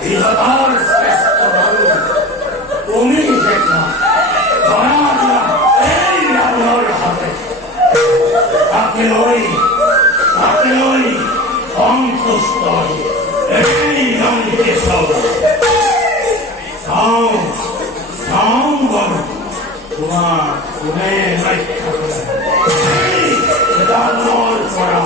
বিধাতার শ্রেষ্ঠ বাবু তুমি দেখলা ধরা দিলা এই রাবণের হাতে। তাকে নই সন্তুষ্ট এই নন্দীকে সব বলো তোমার গুণের রক্ষা করে এই দানর করা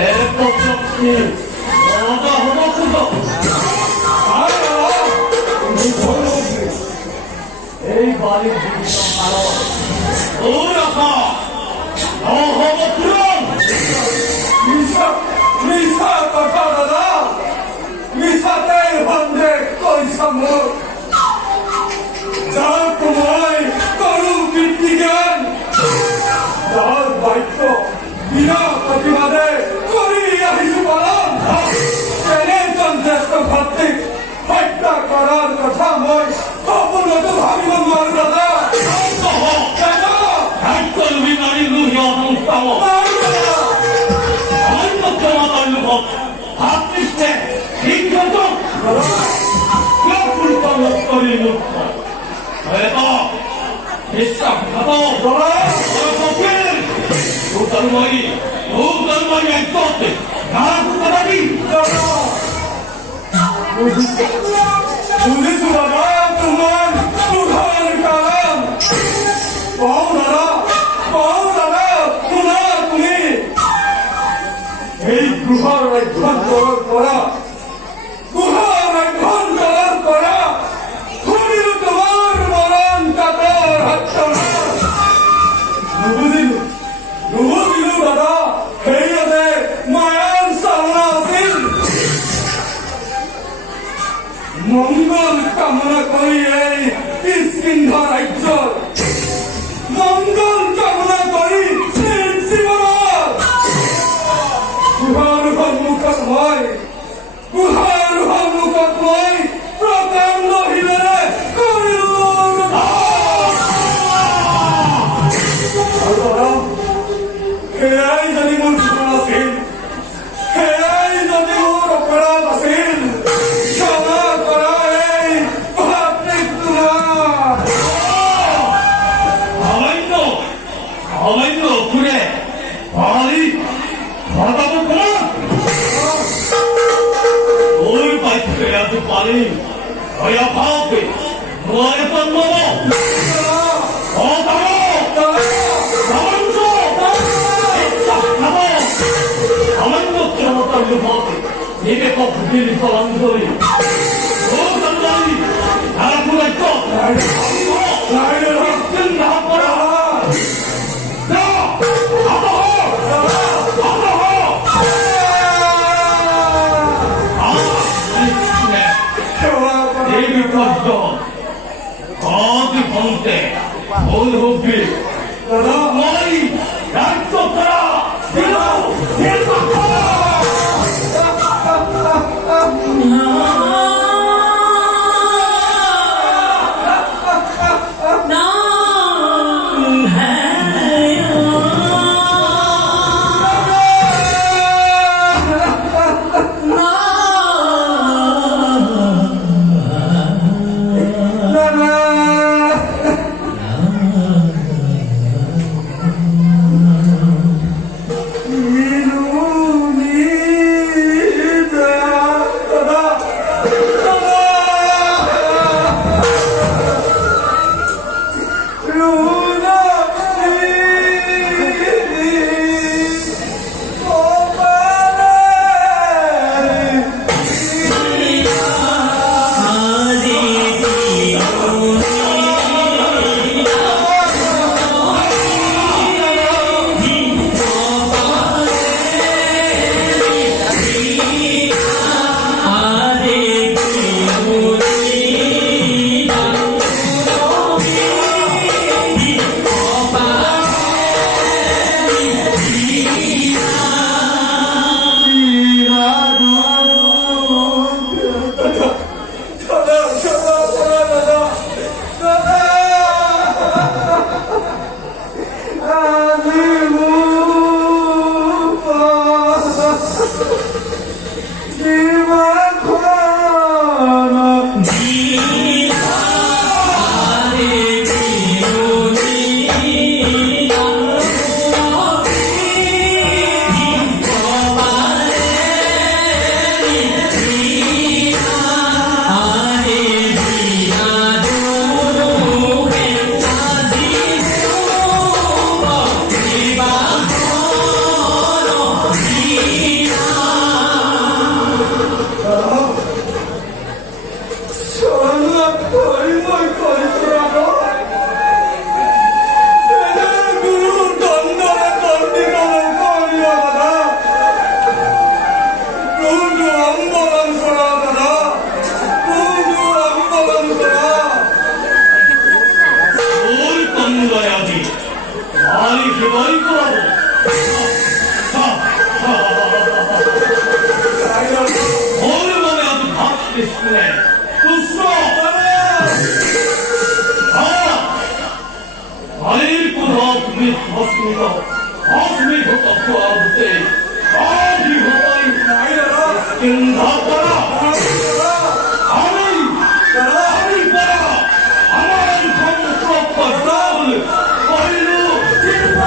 এরপর শক্তি মজা হবো 많이 부르시는 바로 어라카 어허버트럼 미사 바카다다 미사 대환대 거이사무 자꾸마이 거루 비티간 나 마이토 미나 바키마데 거리야 히스바람 쟤네 전제스터 바틱 하이타 가라드 가타모이 거꾸로도 하미만 마르다다 어허 자자 달걸 위마리 루혀성 싸워 완벽정한 얼룩업 박지스테 김현정 뼈풀 떠먹거리 놓고 대박 비싹 가도 어떻게 우달머리 떴대 나구가다리 우리수라가 그만 누가를 가람 와우나라 누나 তুমি এই গুহার রক্ষণ করা তুমি তোমার মরণ কাতর হাতছাড়া 누구지누구지누 가다 হেইয়াদে মায়ান সামনা আসিল মঙ্গল কামনা করি এই কিষ্কিন্ধ রাজ্য মঙ্গল কামনা করি জীবন গুহার সন্মুখত মই প্ৰকাণ্ড হিলেৰে কৰিলো সেয়াই যদি মোৰ জীৱন আছিল সেয়াই যদি মোৰ অপৰাধ আছিল ক্ষমা কৰা এই ভাতৃক তোমাৰ 어머니도 그래 아이 받아볼까? 뭘 바이트야 그 빨리 너야 파업해 너의 뻔 먹어 나가 나만서 나가 나만도 들어갔다 이거 파업해 입에 꼭 부딜리 떠나는 소리 너 장난이 나라구나 있어 나를 확증 나와버려 야! 아버허! 아버허! 네. 데뷔까지도 어디 본때 어디 너희 약속하라! 이거 대박하라! 웃어! 아이고, 그게 맞습니다. 가슴이 더 따뜻하대. 이거 따위. 인사 봐라. 아니 봐라. 아마리 방금 수업과 싸움을 얼루 찔러.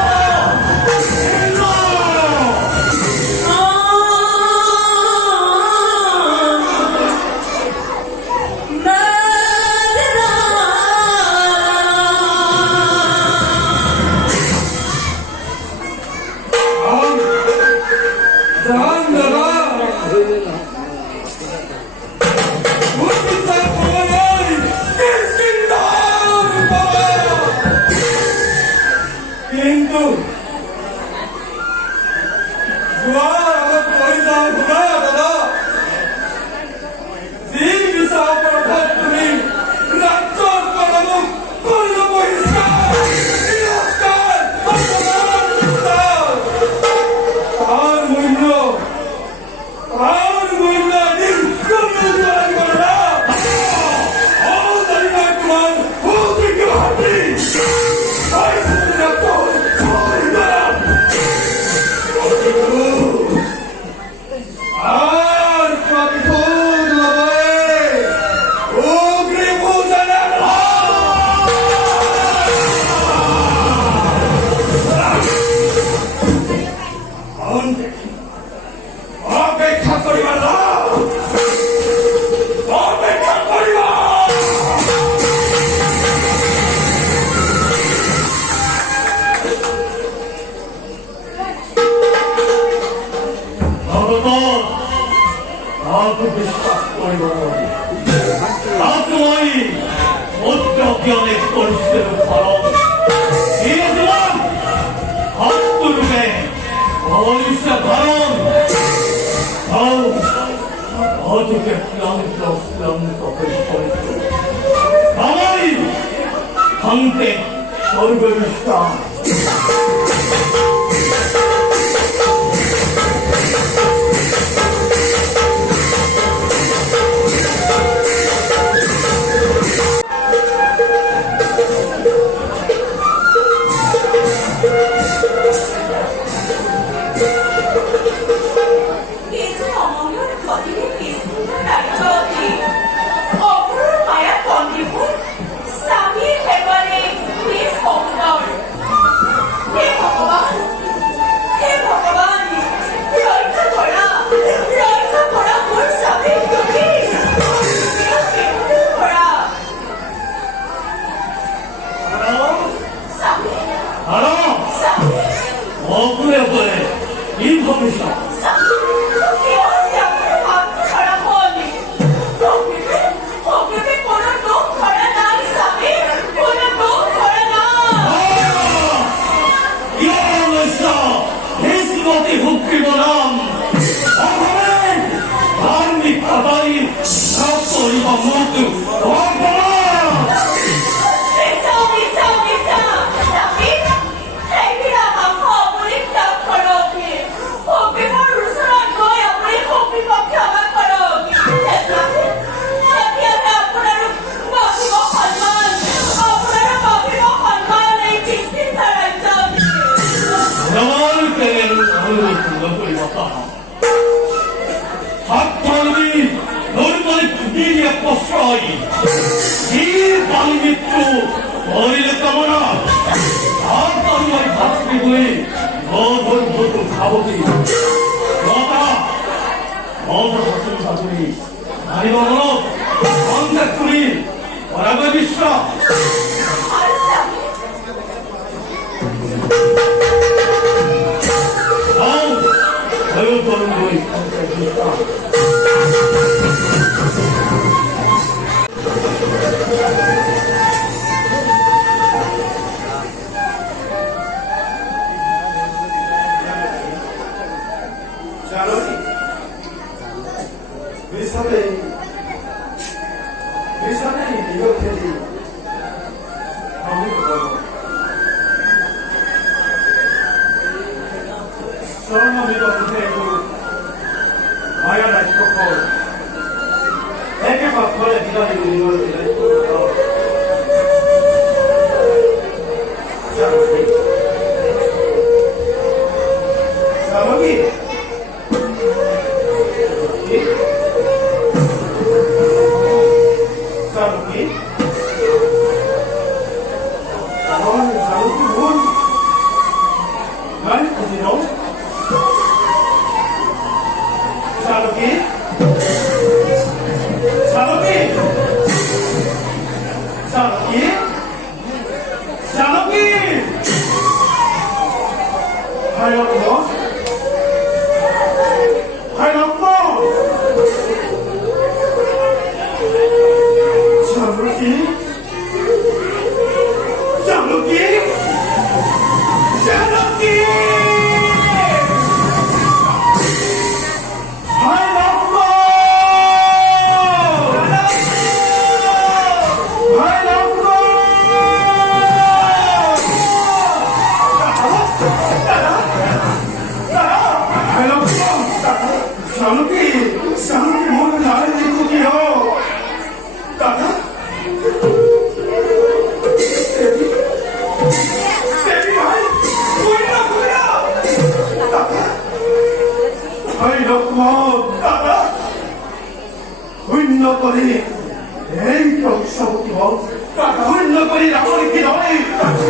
가만히 강대 얼굴이다. 기다리고 있는 걸 내가 있고요. 사막이 사막이 뭔? 날 부지러? 사막이 사막이 사막이 사막이 하였고 하였고 사막이 사막이 사막이 사람이 모든 나를 이쁘기요. 따라? 데뷔 아이, 보이나? 따라? 아이, 너구먼, 따라? 훌렁거리, 에이, 병사부터, 훌렁거리, 나머리 기도이,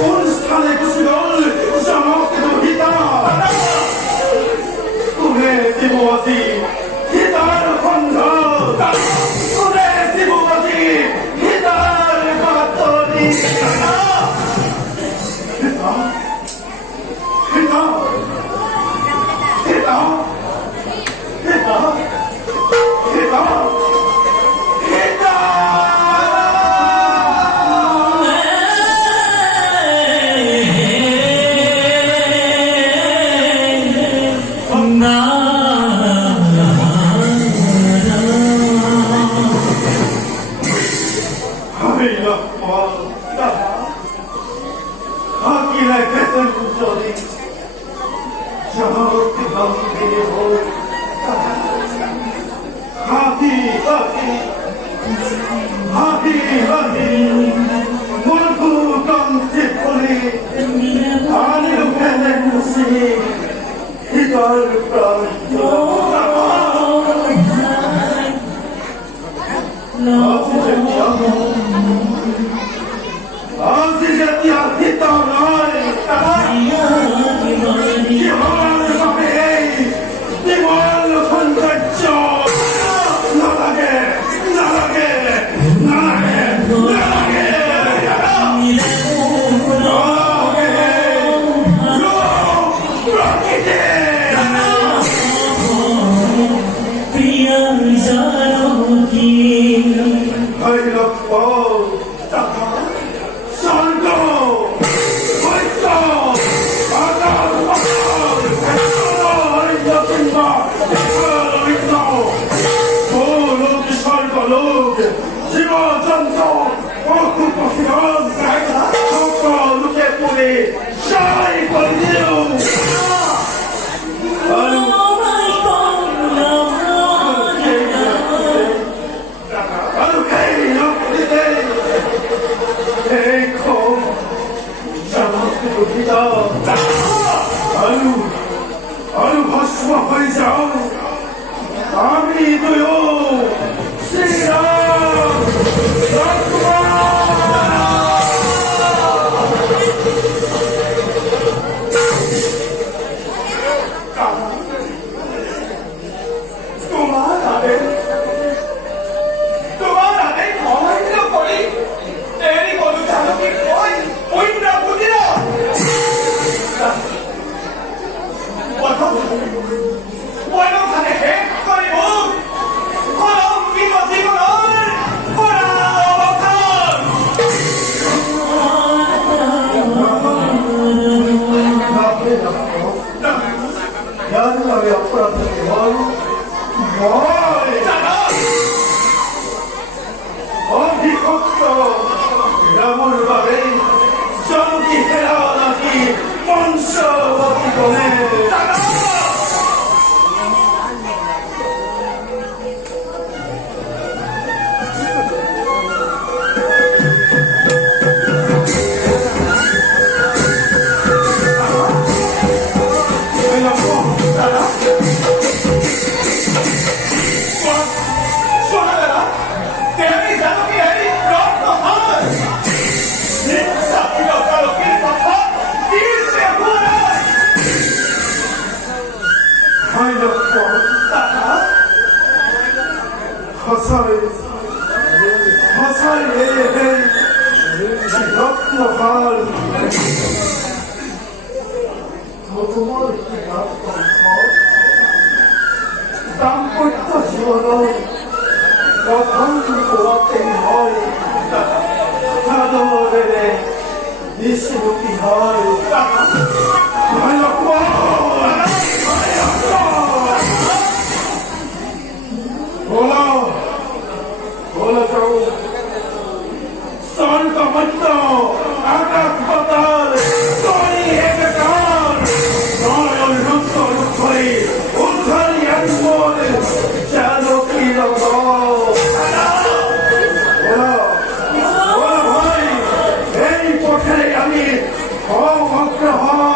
온 스탄의 구슬을 써먹기도 있다. 따라? 꿈에 디모어디, 기다를 건너 손에 띠부어지 기다를 봤더니 하기를 뱉은 구절이 저렇게 넘기고 하기 몰고 깜찍거리 아니로 뱉는 것이 이걸 꺼져 Azizetia hitanai, Diwan kapei, Diwan kontacho, Nalage, Shine for you! 아유, 박수가 보이자. 아미도요. 시라. 낙구마. 화살에 역도할 도토모를 땅끝도 집어넣은 여탕주고 땡허이 하더레레 니시누기 허이 말렸구만 Bola jauh, sol kamatto, agak batal, soli hekar, sol lutto luttoi, uthar yang mode, jalo kilo go. Bola bhai, ei pokhare ami, ho bhakta ho.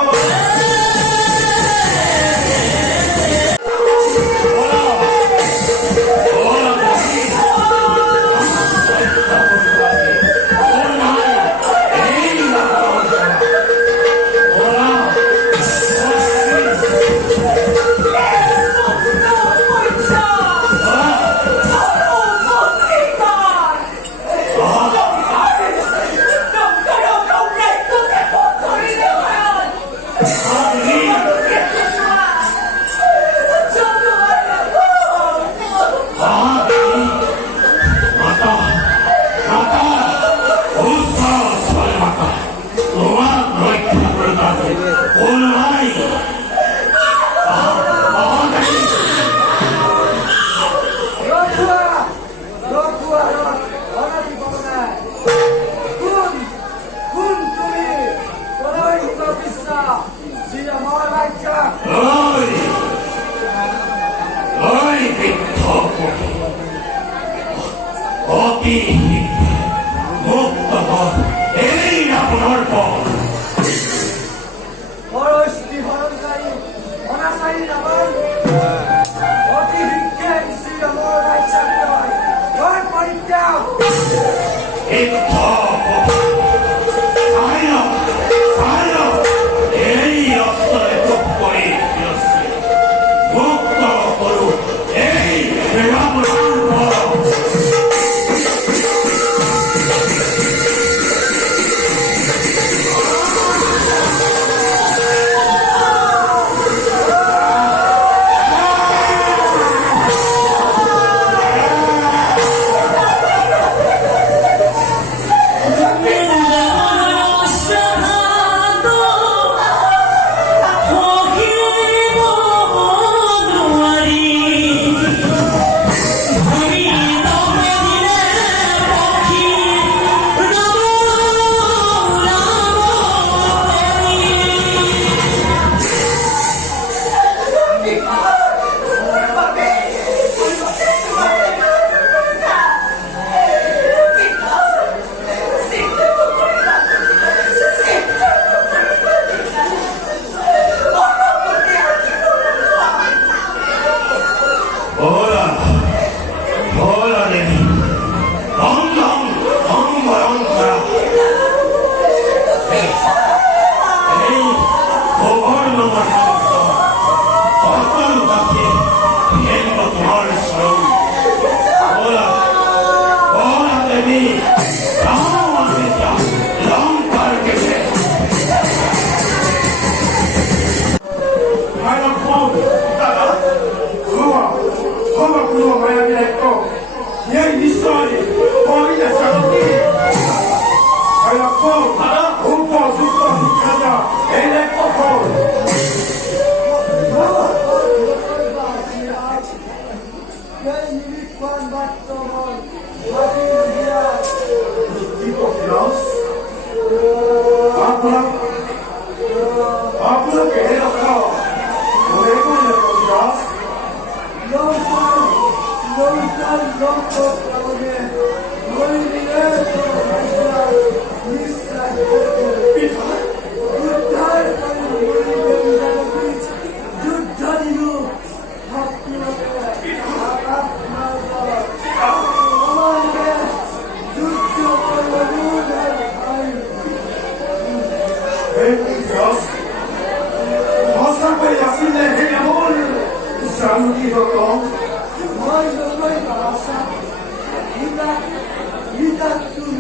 Itatun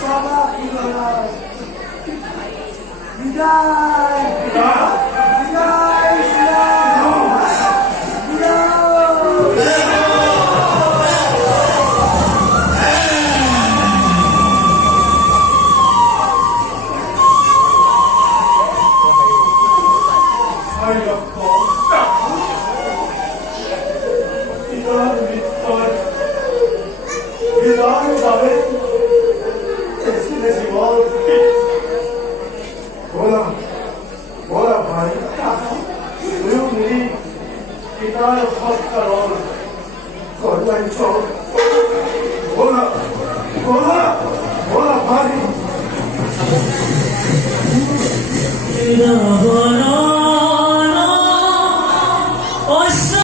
Baba Ilala Bidai Bidai 사이가 없다. 이런 밑벌, 이런 밤에 대신해서 뭐라 말이다. 조용히 이날 헛가로 걸려있죠. 뭐라 말이.